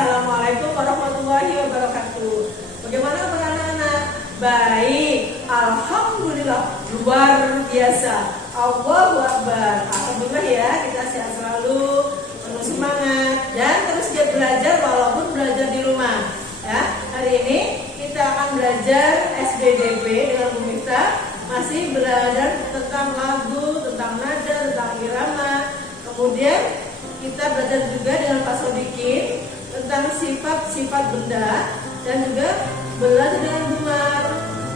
Assalamualaikum warahmatullahi wabarakatuh. Bagaimana para anak-anak? Baik, alhamdulillah, luar biasa. Allahu Akbar. Alhamdulillah ya, kita sehat selalu, penuh semangat dan terus giat belajar walaupun belajar di rumah. Ya, hari ini kita akan belajar SBDP dengan Bu Miftah. Masih belajar tentang lagu, tentang nada, tentang irama. Kemudian kita belajar juga dengan Pak Sodikin tentang sifat-sifat benda dan juga belajar dengan Bumar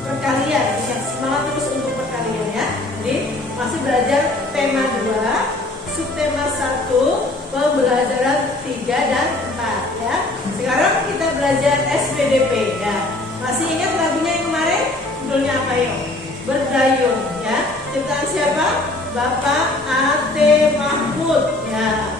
perkalian. Semangat terus untuk perkalian ya. Jadi masih belajar tema 2, subtema 1, pembelajaran 3 dan 4 ya. Sekarang kita belajar SBDP ya. Masih ingat lagunya yang kemarin? Judulnya apa yuk? Berdayung ya. Ciptaan siapa? Bapak A.T. Mahmud ya.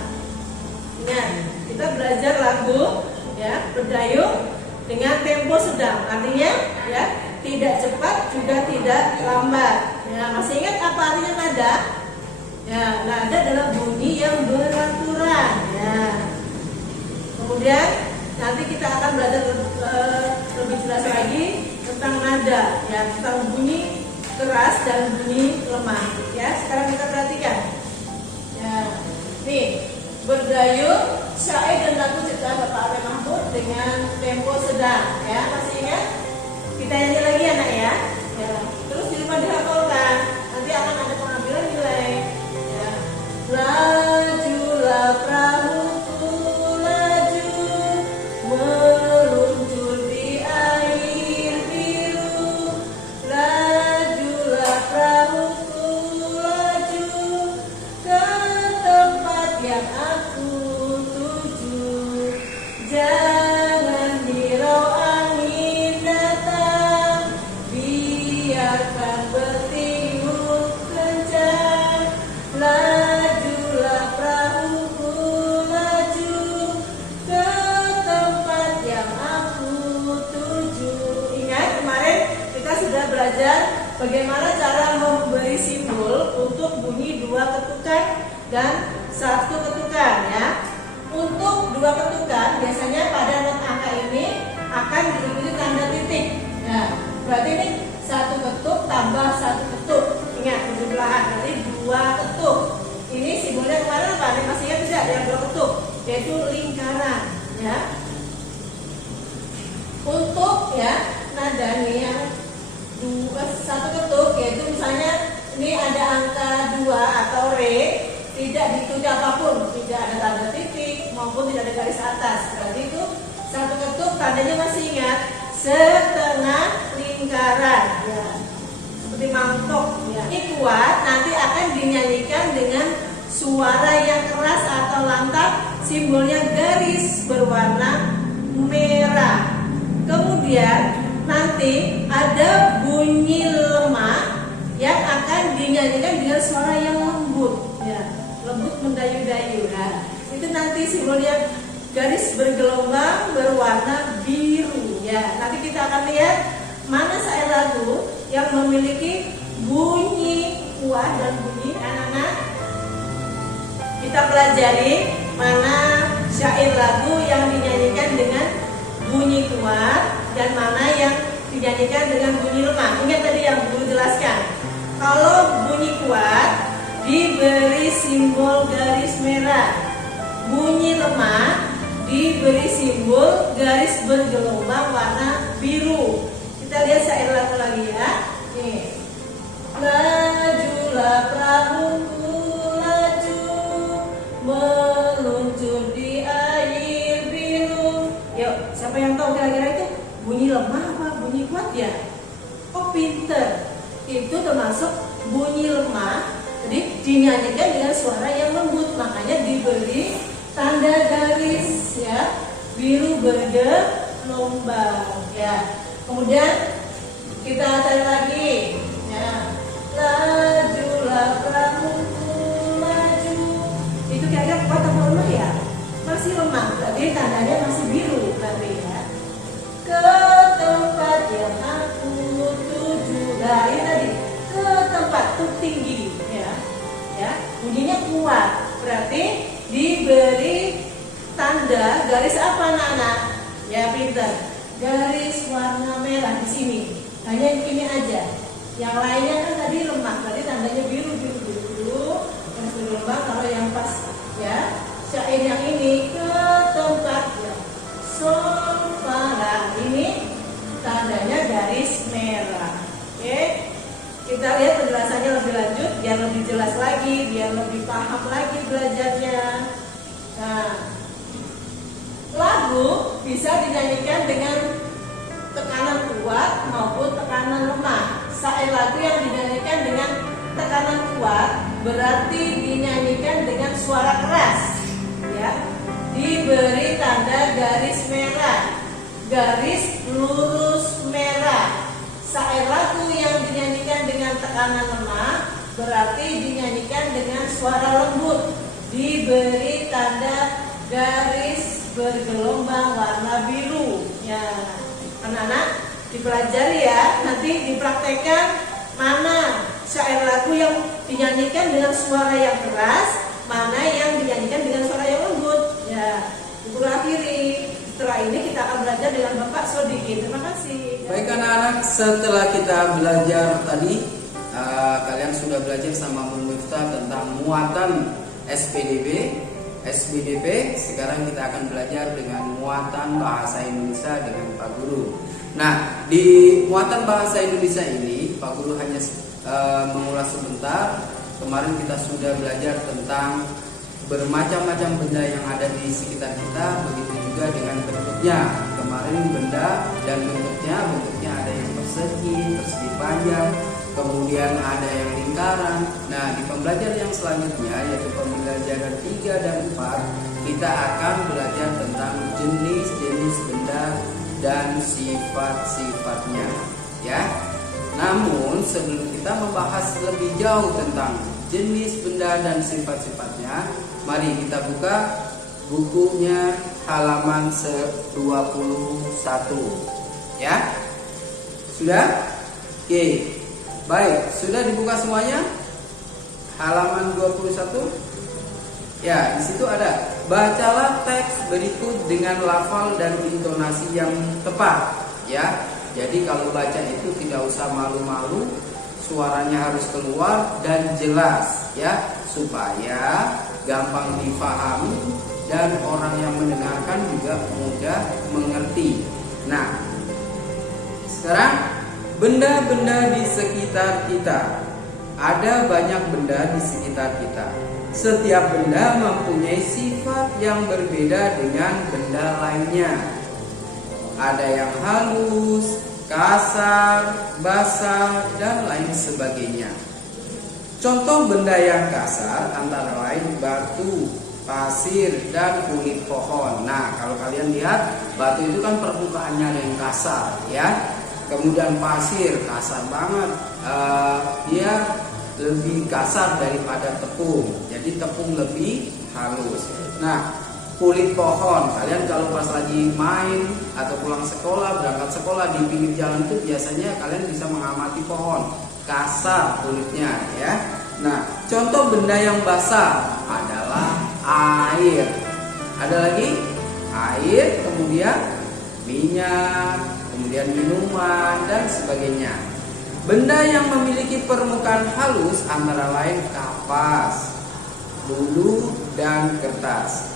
Ingat, kita belajar lagu ya, Berdayung dengan tempo sedang. Artinya ya, tidak cepat juga tidak lambat. Ya, masih ingat apa artinya nada? Ya, nada adalah bunyi yang beraturan ya. Kemudian nanti kita akan belajar lebih jelas lagi tentang nada ya, tentang bunyi keras dan bunyi lemah ya. Sekarang kita perhatikan ya, nih Berdayung, syair dan lagu ciptaan Bapak A.T. Mahmud dengan tempo sedang ya. Masih ingat? Kita nyanyi lagi anak ya. Ya. Terus di rumah dihafalkan, nanti akan ada pengambilan nilai ya. Lajulah perahuku laju, meluncur di air biru. Lajulah perahuku laju ke tempat yang aku tuju. Jangan hirau angin datang, biarkan bertiup kencang. Lajulah perahuku laju ke tempat yang aku tuju. Ingat kemarin kita sudah belajar bagaimana cara memberi simbol untuk bunyi 2 ketukan dan 1 ketukan ya. Untuk 2 ketukan biasanya pada not angka ini akan diikuti tanda titik. Nah, berarti ini 1 ketuk tambah 1 ketuk. Ingat jumlahan berarti 2 ketuk. Ini simbolnya kemarin apa? Nih masih ingat tidak yang 2 ketuk? Yaitu lingkaran ya. Untuk ya nada nih yang 1 ketuk, yaitu misalnya ini ada angka 2 atau re, tidak diikuti apapun, tidak ada tanda titik maupun tidak ada garis atas. Berarti itu 1 ketuk, tandanya masih ingat, setengah lingkaran ya, seperti mangkok ya. Ini kuat, nanti akan dinyanyikan dengan suara yang keras atau lantang, simbolnya garis berwarna merah. Kemudian nanti ada bunyi lemah yang akan dinyanyikan dengan suara yang lembut ya, lembut mendayu-dayu ya. Itu nanti simbolnya garis bergelombang berwarna biru ya. Nanti kita akan lihat mana syair lagu yang memiliki bunyi kuat dan bunyi anak-anak. Kita pelajari mana syair lagu yang dinyanyikan dengan bunyi kuat dan mana yang dinyanyikan dengan bunyi lemah. Ingat tadi yang Guru jelaskan. Kalau bunyi kuat diberi simbol garis merah, bunyi lemah diberi simbol garis bergelombang warna biru. Kita lihat syair lagu lagi ya. Nih. Lajulah perahuku laju, meluncur di air biru. Yuk, siapa yang tahu kira-kira itu bunyi lemah apa bunyi kuat ya? Oh pinter. Itu termasuk bunyi lemah. Jadi dinyanyikan dengan suara yang lembut, makanya diberi tanda garis ya, biru bergelombang ya. Kemudian kita cari lagi ya. Lajulah perahuku laju. Itu kira-kira kuat atau lemah ya? Masih lemah, berarti tandanya masih biru berarti ya. Ke tempat yang aku tuju. Nah ini tadi, ke tempat tuh tinggi ya, bunyinya kuat, berarti diberi tanda garis apa anak-anak? Ya pinter. Garis warna merah di sini. Hanya ini aja. Yang lainnya kan tadi lemah, tadi tandanya biru. Yang berlembang kalau yang pas ya. Syair yang ini ke tempatnya. Sol fa la, ini tandanya garis merah. Oke. Kita lihat penjelasannya lebih lanjut biar lebih jelas lagi, biar lebih paham lagi belajarnya. Nah, lagu bisa dinyanyikan dengan tekanan kuat maupun tekanan lemah. Syair lagu yang dinyanyikan dengan tekanan kuat berarti dinyanyikan dengan suara keras, ya. Diberi tanda garis merah, garis lurus merah. Syair lagu yang dinyanyikan dengan tekanan lemah berarti dinyanyikan dengan suara lembut. Diberi tanda garis bergelombang warna biru. Ya, anak-anak dipelajari ya. Nanti dipraktekkan mana syair lagu yang dinyanyikan dengan suara yang keras, mana yang dinyanyikan dengan suara yang lembut. Ya, ibu akhiri. Setelah ini kita akan belajar dengan Bapak Sodiki. Terima kasih. Baik anak-anak, setelah kita belajar tadi, kalian sudah belajar sama Bu Miftah tentang muatan SPDB, SBDP. Sekarang kita akan belajar dengan muatan bahasa Indonesia dengan Pak Guru. Nah, di muatan bahasa Indonesia ini, Pak Guru hanya mengulas sebentar. Kemarin kita sudah belajar tentang bermacam-macam benda yang ada di sekitar kita, begitu juga dengan bentuknya. Kemarin benda dan bentuknya ada yang persegi panjang, kemudian ada yang lingkaran. Nah, di pembelajaran yang selanjutnya yaitu pembelajaran 3 dan 4, kita akan belajar tentang jenis-jenis benda dan sifat-sifatnya, ya. Namun sebelum kita membahas lebih jauh tentang jenis benda dan sifat-sifatnya, mari kita buka bukunya halaman 21. Ya? Sudah? Oke. Baik, sudah dibuka semuanya? Halaman 21. Ya, di situ ada. Bacalah teks berikut dengan lafal dan intonasi yang tepat, ya. Jadi kalau baca itu tidak usah malu-malu, suaranya harus keluar dan jelas, ya, supaya gampang difahami dan orang yang mendengarkan juga mudah mengerti. Nah, sekarang benda-benda di sekitar kita. Ada banyak benda di sekitar kita. Setiap benda mempunyai sifat yang berbeda dengan benda lainnya. Ada yang halus, kasar, basah, dan lain sebagainya. Contoh benda yang kasar antara lain batu, pasir, dan kulit pohon. Nah, kalau kalian lihat, batu itu kan permukaannya ada yang kasar, ya. Kemudian pasir kasar banget, dia lebih kasar daripada tepung. Jadi tepung lebih halus. Nah, kulit pohon, kalian kalau pas lagi main atau pulang sekolah, berangkat sekolah di pinggir jalan itu biasanya kalian bisa mengamati pohon, kasar kulitnya, ya. Nah, contoh benda yang basah adalah air. Ada lagi air, kemudian minyak, kemudian minuman dan sebagainya. Benda yang memiliki permukaan halus antara lain kapas, bulu, dan kertas.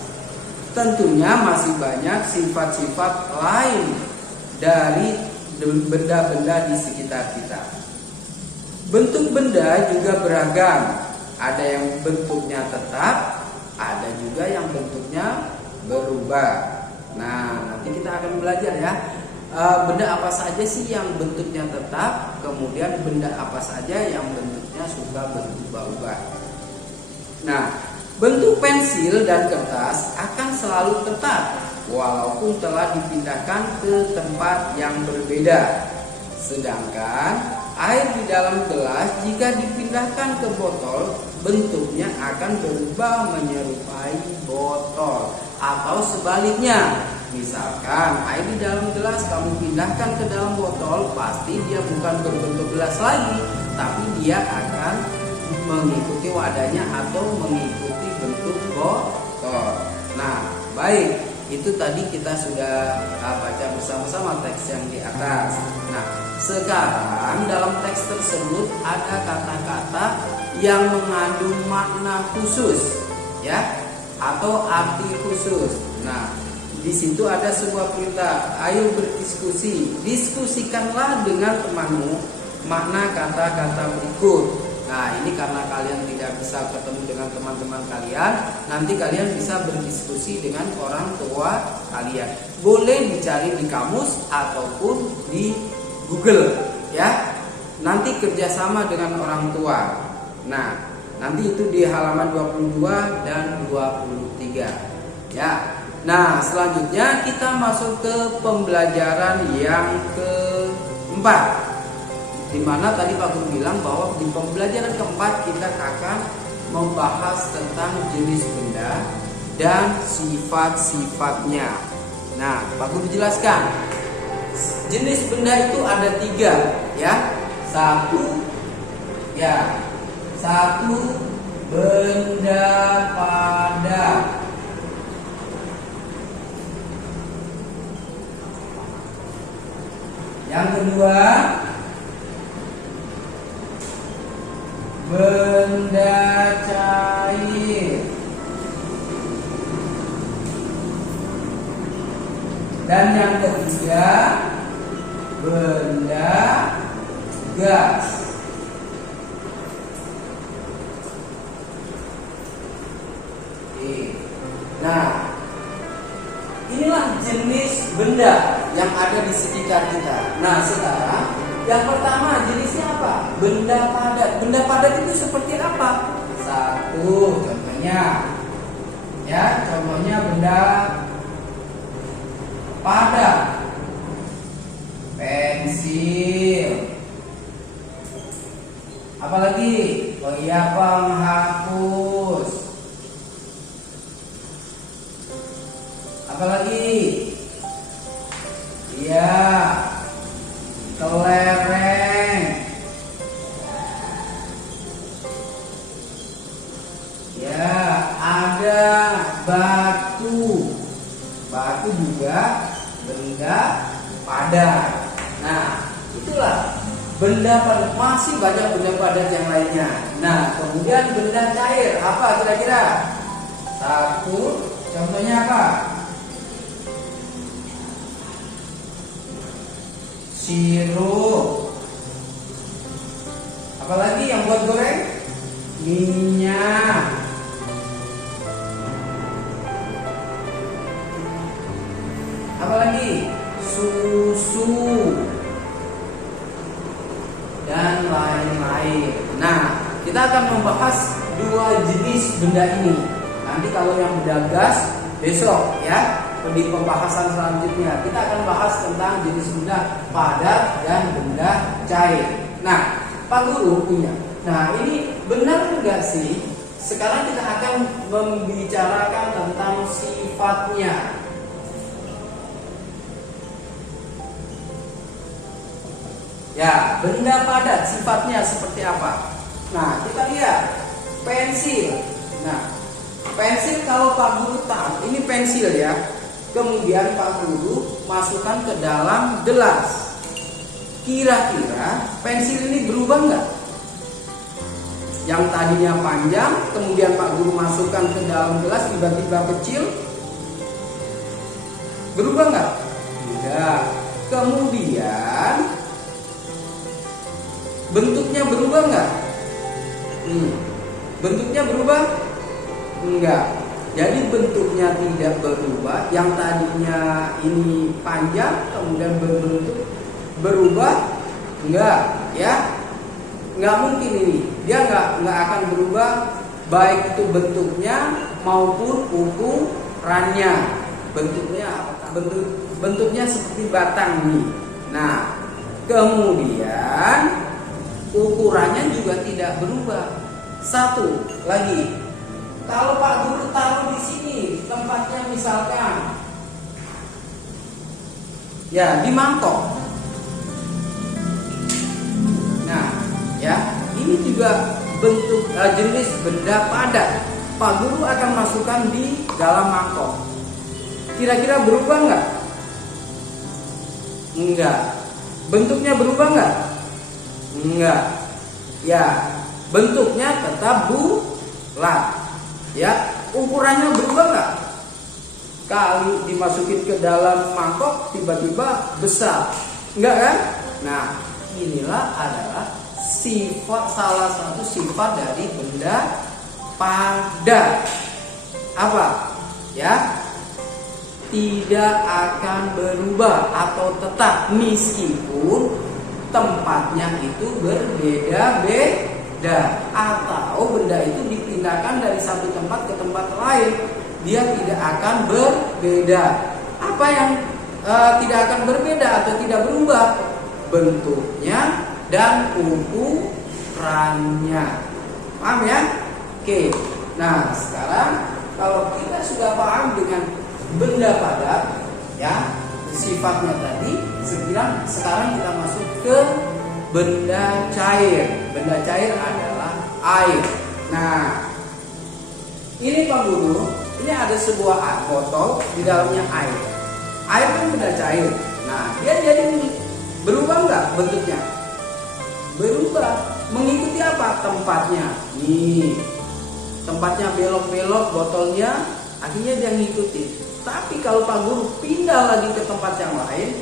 Tentunya masih banyak sifat-sifat lain dari benda-benda di sekitar kita. Bentuk benda juga beragam. Ada yang bentuknya tetap, ada juga yang bentuknya berubah. Nah, nanti kita akan belajar ya. Benda apa saja sih yang bentuknya tetap, kemudian benda apa saja yang bentuknya suka berubah-ubah. Nah, bentuk pensil dan kertas akan selalu tetap walaupun telah dipindahkan ke tempat yang berbeda. Sedangkan air di dalam gelas jika dipindahkan ke botol, bentuknya akan berubah menyerupai botol. Atau sebaliknya, misalkan air di dalam gelas kamu pindahkan ke dalam botol, pasti dia bukan berbentuk gelas lagi, tapi dia akan mengikuti wadahnya atau mengikuti bentuk botol. Nah, baik. Itu tadi kita sudah baca bersama-sama teks yang di atas. Nah, sekarang dalam teks tersebut ada kata-kata yang mengandung makna khusus, ya, atau arti khusus. Nah, di situ ada sebuah perintah, ayo berdiskusi, diskusikanlah dengan temanmu makna kata-kata berikut. Nah, ini karena kalian tidak bisa ketemu dengan teman-teman kalian, nanti kalian bisa berdiskusi dengan orang tua kalian. Boleh dicari di kamus ataupun di Google, ya. Nanti kerjasama dengan orang tua. Nah, nanti itu di halaman 22 dan 23, ya. Nah, selanjutnya kita masuk ke pembelajaran yang keempat, di mana tadi Pak Guru bilang bahwa di pembelajaran keempat kita akan membahas tentang jenis benda dan sifat-sifatnya. Nah, Pak Guru jelaskan. Jenis benda itu ada 3, ya. Satu benda padat. Yang kedua, benda cair. Dan yang ketiga, benda gas. Oke. Nah, inilah jenis benda yang ada di sekitar kita. Nah, sekarang yang pertama jenisnya apa? Benda padat. Benda padat itu seperti apa? Satu, contohnya, ya, contohnya benda padat. Pensil. Apalagi? Oh iya, penghapus. Apalagi? Iya, kelereng. Ya, ada batu. Batu juga benda padat. Nah, itulah benda padat. Masih banyak benda padat yang lainnya. Nah, kemudian benda cair. Apa kira-kira? Satu, contohnya apa? Sirup. Apalagi yang buat goreng? Minyak. Apalagi? Susu. Dan lain-lain. Nah, kita akan membahas 2 jenis benda ini. Nanti kalau yang benda gas besok, ya. Di pembahasan selanjutnya kita akan bahas tentang jenis benda padat dan benda cair. Nah, Pak Guru punya. Nah, ini benar enggak sih? Sekarang kita akan membicarakan tentang sifatnya. Ya, benda padat sifatnya seperti apa? Nah, kita lihat pensil. Nah, pensil kalau Pak Guru tahu, ini pensil ya. Kemudian Pak Guru masukkan ke dalam gelas. Kira-kira pensil ini berubah nggak? Yang tadinya panjang, kemudian Pak Guru masukkan ke dalam gelas, tiba-tiba kecil. Berubah nggak? Tidak. Kemudian bentuknya berubah nggak? Bentuknya berubah? Enggak. Jadi bentuknya tidak berubah. Yang tadinya ini panjang kemudian berbentuk berubah? Enggak, ya? Enggak mungkin ini. Dia enggak akan berubah baik itu bentuknya maupun ukurannya. Bentuknya seperti batang nih. Nah, kemudian ukurannya juga tidak berubah. Satu lagi. Kalau Pak Guru taruh di sini, tempatnya misalkan, ya di mangkok. Nah, ya ini juga bentuk jenis benda padat. Pak Guru akan masukkan di dalam mangkok. Kira-kira berubah nggak? Enggak. Bentuknya berubah nggak? Enggak. Ya, bentuknya tetap bulat. Ya, ukurannya berubah nggak? Kali dimasukin ke dalam mangkok tiba-tiba besar, enggak kan? Nah, inilah adalah salah satu sifat dari benda padat. Apa? Ya, tidak akan berubah atau tetap meskipun tempatnya itu berbeda-beda atau benda itu dipindahkan dari satu tempat ke tempat lain. Dia tidak akan berbeda. Apa yang tidak akan berbeda atau tidak berubah? Bentuknya dan ukurannya. Paham ya? Oke. Nah, sekarang kalau kita sudah paham dengan benda padat, ya, sifatnya tadi, sekarang kita masuk ke benda cair. Benda cair adalah air. Nah, ini Pak Guru, ini ada sebuah botol di dalamnya air. Air kan benda cair. Nah, dia jadi berubah nggak bentuknya? Berubah. Mengikuti apa? Tempatnya. Nih, tempatnya belok-belok botolnya, akhirnya dia ngikuti. Tapi kalau Pak Guru pindah lagi ke tempat yang lain,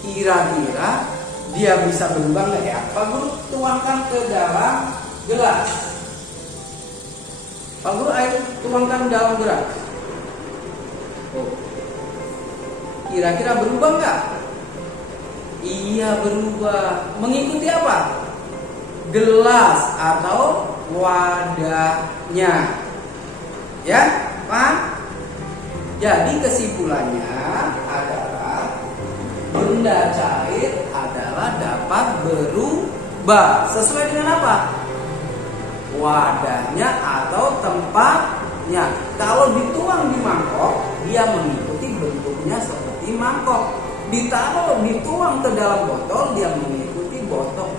kira-kira dia bisa berubah nggak ya? Pak Guru tuangkan ke dalam gelas. Pak Guru air tuangkan dalam gelas. Oh. Kira-kira berubah nggak? Iya, berubah. Mengikuti apa? Gelas atau wadahnya. Ya, paham? Jadi kesimpulannya adalah benda cair adalah dapat berubah sesuai dengan apa? Wadahnya atau tempatnya. Kalau dituang di mangkok, dia mengikuti bentuknya seperti mangkok. Dituang ke dalam botol, dia mengikuti bentuk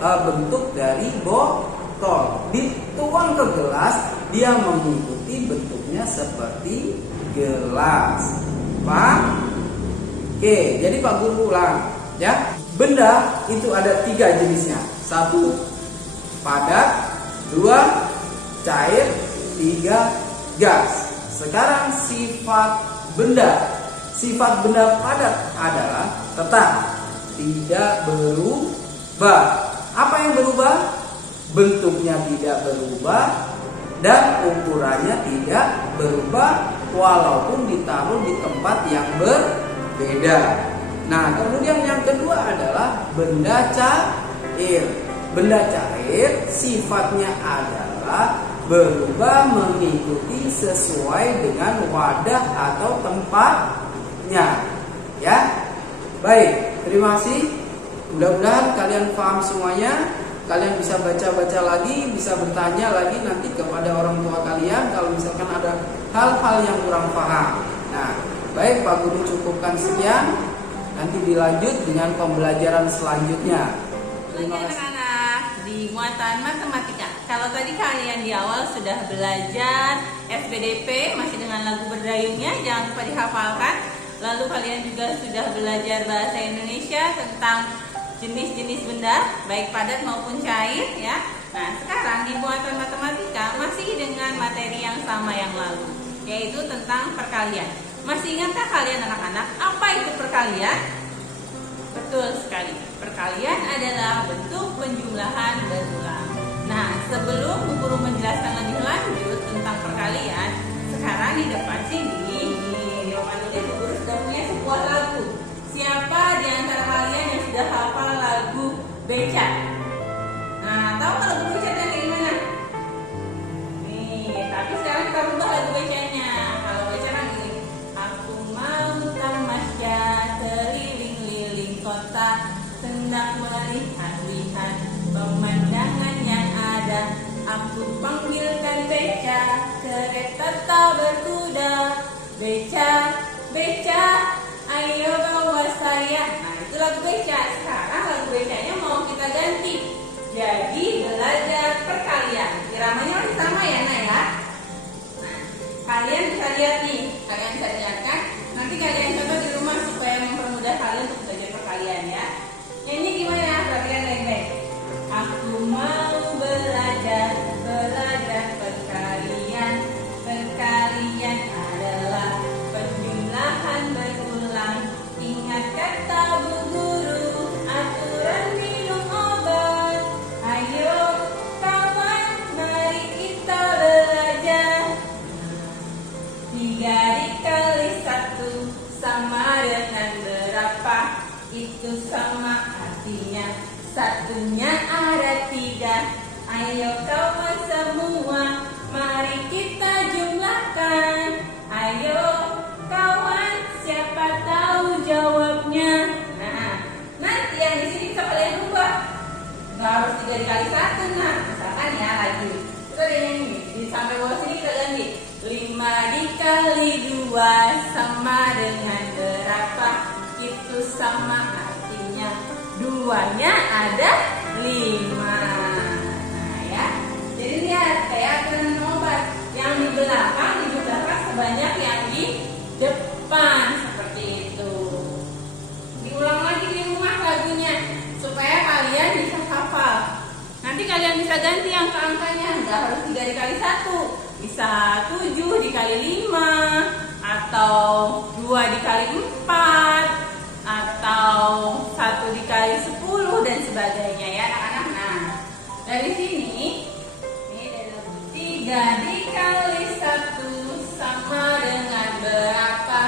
dari botol. Dituang ke gelas, dia mengikuti bentuknya seperti gelas. Paham? Oke, jadi Pak Guru ulang ya. Benda itu ada 3 jenisnya. 1 padat, 2 cair, 3 gas. Sekarang sifat benda. Sifat benda padat adalah tetap, tidak berubah. Apa yang berubah? Bentuknya tidak berubah dan ukurannya tidak berubah walaupun ditaruh di tempat yang berbeda. Nah, kemudian yang kedua adalah benda cair. Benda cair sifatnya adalah berubah mengikuti sesuai dengan wadah atau tempatnya. Ya, baik. Terima kasih. Mudah-mudahan kalian paham semuanya. Kalian bisa baca-baca lagi, bisa bertanya lagi nanti kepada orang tua kalian kalau misalkan ada hal-hal yang kurang paham. Nah, baik Pak Guru cukupkan sekian. Nanti dilanjut dengan pembelajaran selanjutnya. Terima kasih anak-anak di muatan matematika. Kalau tadi kalian di awal sudah belajar SPDP masih dengan lagu berdayungnya, jangan lupa dihafalkan. Lalu kalian juga sudah belajar bahasa Indonesia tentang jenis-jenis benda baik padat maupun cair ya. Nah, sekarang di muatan matematika masih dengan materi yang sama yang lalu, yaitu tentang perkalian. Masih ingatkah kalian anak-anak apa itu perkalian? Betul sekali. Perkalian adalah bentuk penjumlahan berulang. Nah, sebelum guru menjelaskan lebih lanjut tentang perkalian, sekarang di depan sini di Romanulia guru sudah punya sebuah lagu. Siapa di antara kalian yang sudah hafal lagu Beca? Nah, tahu kalau lagu Beca kayak gimana? Nih, tapi sekarang kita rubah lagu Becanya. Kalau Beca kan gini. Aku mau tamasya keliling-liling kota, hendak melihat-lihat pemandangan yang ada. Aku panggilkan Beca, kereta tak berkuda. Beca, Beca, ayo bawa saya. Nah, itu lagu Beca. Sekarang lagu Becanya mau kita ganti jadi belajar perkalian. Iramanya masih sama ya, Nak ya. Nah, kalian bisa lihat nih, kalian bisa lihat kan? Nanti kalian Ayo kawan semua, mari kita jumlahkan. Ayo kawan, siapa tahu jawabnya. Nah, nanti yang di sini bisa kalian ubah. Nggak harus 3 dikali 1. Nah, misalkan ya lagi. Kita ada yang ini, sampai bawah sini kita ganti. 5 dikali 2 sama dengan berapa? Itu sama artinya 2-nya ada 5. Nah ya, jadi lihat kayak aturan obat. Yang di belakang dijumlahkan sebanyak yang di depan, seperti itu. Diulang lagi di rumah lagunya supaya kalian bisa hafal. Nanti kalian bisa ganti angka-angkanya, nggak harus 3 dikali 1. Bisa 7 dikali 5, atau 2 dikali 4, atau 1 dikali 10 dan sebagainya ya anak-anak. Nah, dari sini ini dari 3 dikali 1 sama dengan berapa?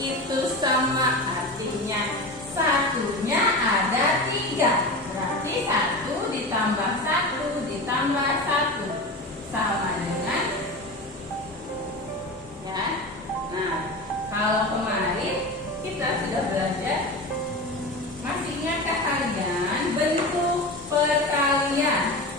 Itu sama artinya satunya ada 3. Berarti 1 ditambah 1 ditambah 1 sama dengan ya. Nah, kalau kemarin kita sudah belajar, masih ingatkah kalian bentuk perkalian?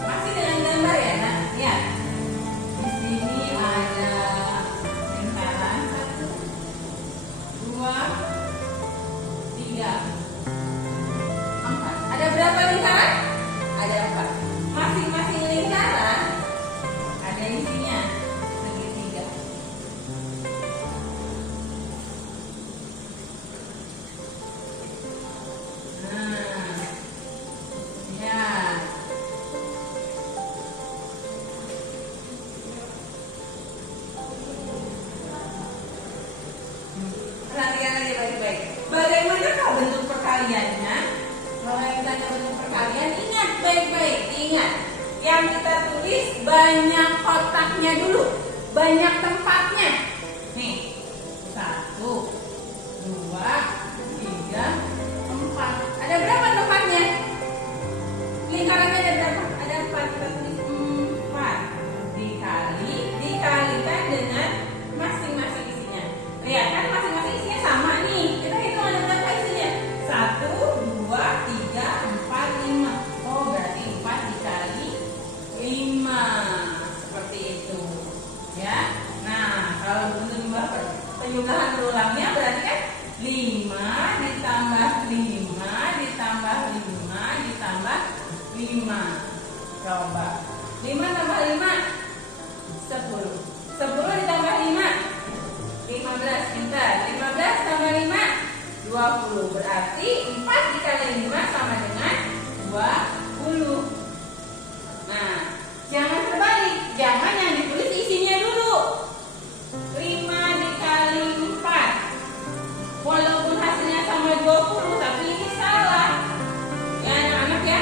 Masih dengan gambar ya, nak? Ya. Di sini ada lingkaran 1, 2, 3, 4. Ada berapa lingkaran? Ada 4. Masing-masing lingkaran ada isinya segitiga. Nah, ya. Perhatikan lagi baik-baik. Bagaimanakah bentuk perkaliannya? Kalau yang tanya bentuk perkalian, ingat baik-baik, ingat. Yang kita tulis banyak kotaknya dulu, banyak tempatnya. Nih, 1, 2, 3, 4. Ada berapa tempatnya? Lingkarannya ada berapa? Ada 4. Kita tulis 4 dikalikan dengan masing-masing isinya. Lihat kan masing-masing isinya sama nih. Kita hitung ada berapa isinya? 1, 2, 3, 4, 5. Oh, berarti 4 dikali 5. Seperti itu. Ya. Nah, kalau bentuk penjumlahan berulangnya berarti kan 5 ditambah 5 ditambah 5 ditambah 5. Coba. 5 tambah 5 10. 10 ditambah 5 15. Pintar. 15 tambah 5 20. Berarti 4 dikali 5 sama dengan 20. Nah, jangan terbalik. Jangan yang ditulis isinya dulu. 5 dikali 4. Walaupun hasilnya sama 20, tapi ini salah. Ya anak-anak ya.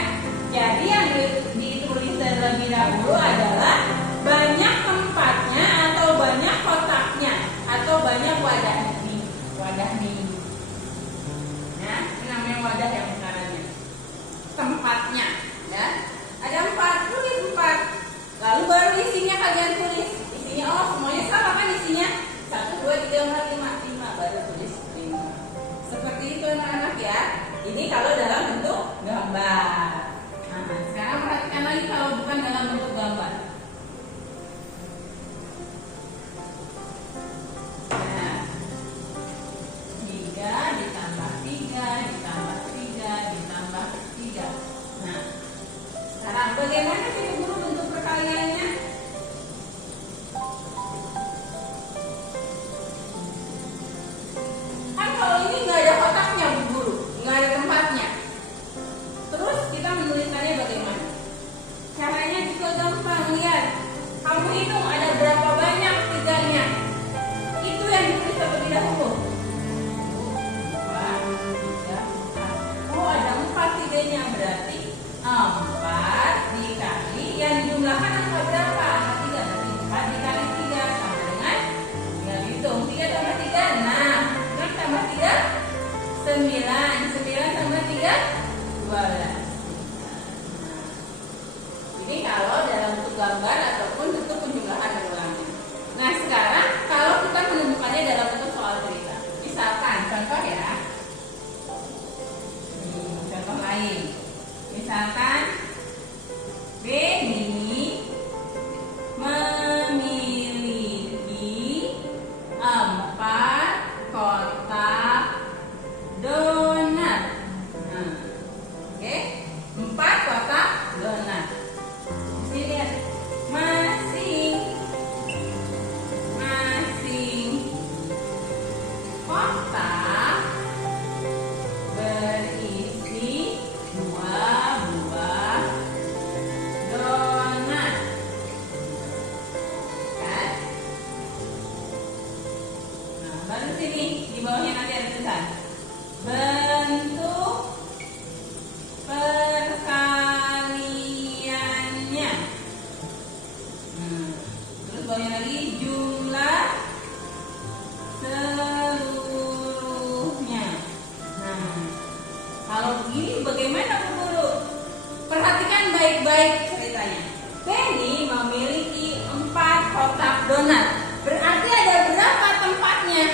Jadi yang ditulis terlebih dahulu adalah banyak tempatnya atau banyak kotaknya atau banyak wadah ini. Wadah ini. Ya, ini namanya wadah yang sekarangnya. Tempatnya, ya. Ada 4, tulis 4. Lalu baru isinya kalian tulis. Isinya semuanya sama kan isinya? 1, 2, 3, 4, 5. 5 baru tulis 5. Seperti itu anak-anak ya. Ini kalau dalam bentuk gambar. Nah, sekarang perhatikan lagi kalau bukan dalam bentuk gambar. Nah, 3 ditambah 3 ditambah 3 ditambah 3. Nah, sekarang bagaimana sih guru bentuk perkaliannya? Kan kalau ini nggak ada kotaknya Bu Guru, nggak ada tempatnya. Terus kita menuliskannya bagaimana? Caranya juga gampang. 9 tambah 3 12. Ini kalau dalam bentuk gambar ataupun bentuk penjumlahan dan ulangan. Nah sekarang kalau kita menunjukkannya dalam bentuk soal cerita, misalkan contoh ya, contoh lain, misalkan Benny memiliki 4 kotak donat. Nah, oke, 4 kotak donat. Sini lihat, masing kotak berisi 2 buah donat. Kan? Nah, baru sini di bawahnya nanti ada tulisan bentuk perkaliannya. Terus bawahnya lagi jumlah seluruhnya. Nah, kalau begini bagaimana Bu Guru? Perhatikan baik-baik ceritanya. Benny memiliki 4 kotak donat. Berarti ada berapa tempatnya?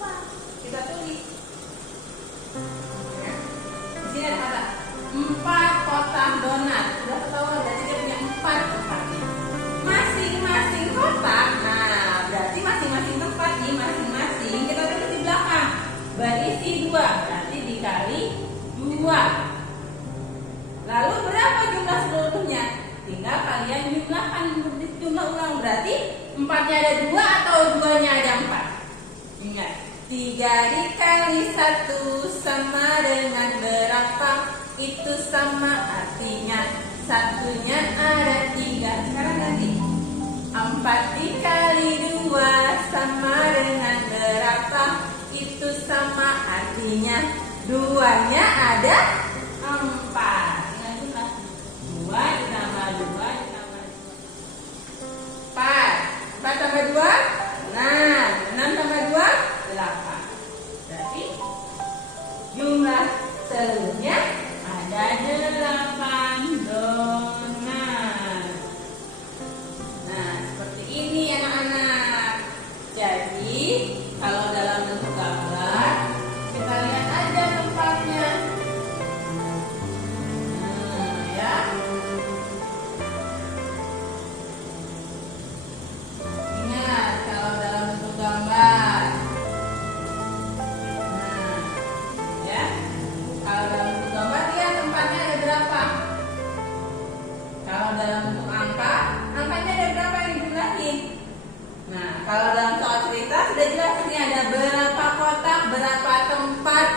4. Kita tulis. Ya. Di sini ada kata 4 kotak donat. Sudah ketahuan berarti dia punya 4 tempatnya. Masing-masing kotak. Nah, berarti masing-masing tempat nih, masing-masing kita tulis di belakang. Berisi 2, berarti dikali 2. Lalu berapa jumlah seluruhnya? Tinggal kalian jumlahkan, jumlah ulang. Berarti 4-nya ada 2 atau 2-nya ada 4? Ingat, 3 dikali 1 sama dengan berapa? Itu sama, artinya 1-nya ada 3. Sekarang ganti. 4 dikali 2 sama dengan berapa? Itu sama, artinya 2-nya ada 4. Ingat jumlah. 2 ditambah 2 ditambah 4. 4 tambah 2 6. 6 tambah 2 8. Berarti jumlah seluruhnya ada 8 donat. Nah, seperti ini anak-anak. Jadi, kalau dalam bentuk gambar, kita lihat aja tempatnya. Nah, ya. Ingat, kalau dalam bentuk gambar. Nah, ya. Kalau dalam bentuk gambar, lihat tempatnya ada berapa. Kalau dalam bentuk angka, angkanya ada berapa yang dijumlahin. Nah, kalau dalam soal cerita sudah jelas ini ada berapa kotak, berapa tempat,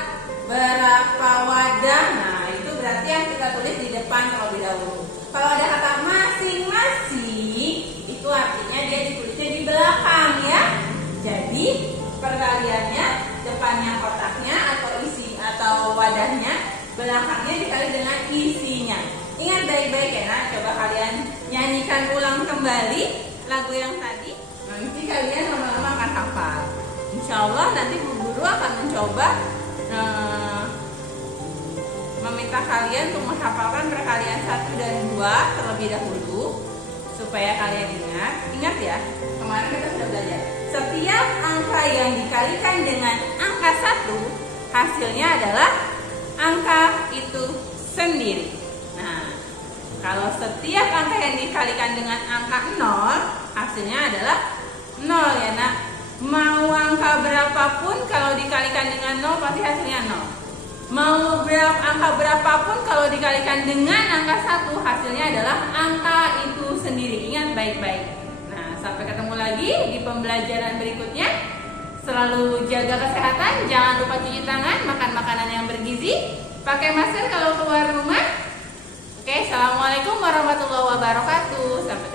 berapa wadah. Nah, itu berarti yang kita tulis di depan terlebih dahulu. Kalau ada kata masing-masing, itu artinya dia ditulisnya di belakang ya. Jadi perkaliannya depannya kotaknya atau isi atau wadahnya, belakangnya dikali dengan isinya. Ingat baik-baik ya nak. Coba kalian nyanyikan ulang kembali lagu yang tadi. Nanti kalian lama-lama akan hafal. Insya Allah nanti Bu Guru akan mencoba meminta kalian untuk menghafalkan perkalian 1 dan 2 terlebih dahulu supaya kalian ingat ya. Kemarin kita sudah belajar. Setiap angka yang dikalikan dengan angka 1 hasilnya adalah angka itu sendiri. Nah, kalau setiap angka yang dikalikan dengan angka 0 hasilnya adalah 0 ya nak. Mau angka berapapun kalau dikalikan dengan 0 pasti hasilnya 0. Mau angka berapapun kalau dikalikan dengan angka 1 hasilnya adalah angka itu sendiri. Ingat baik-baik. Nah, sampai ketemu lagi di pembelajaran berikutnya. Selalu jaga kesehatan, jangan lupa cuci tangan, makan makanan yang bergizi, pakai masker kalau keluar rumah. Oke, assalamualaikum warahmatullahi wabarakatuh. Sampai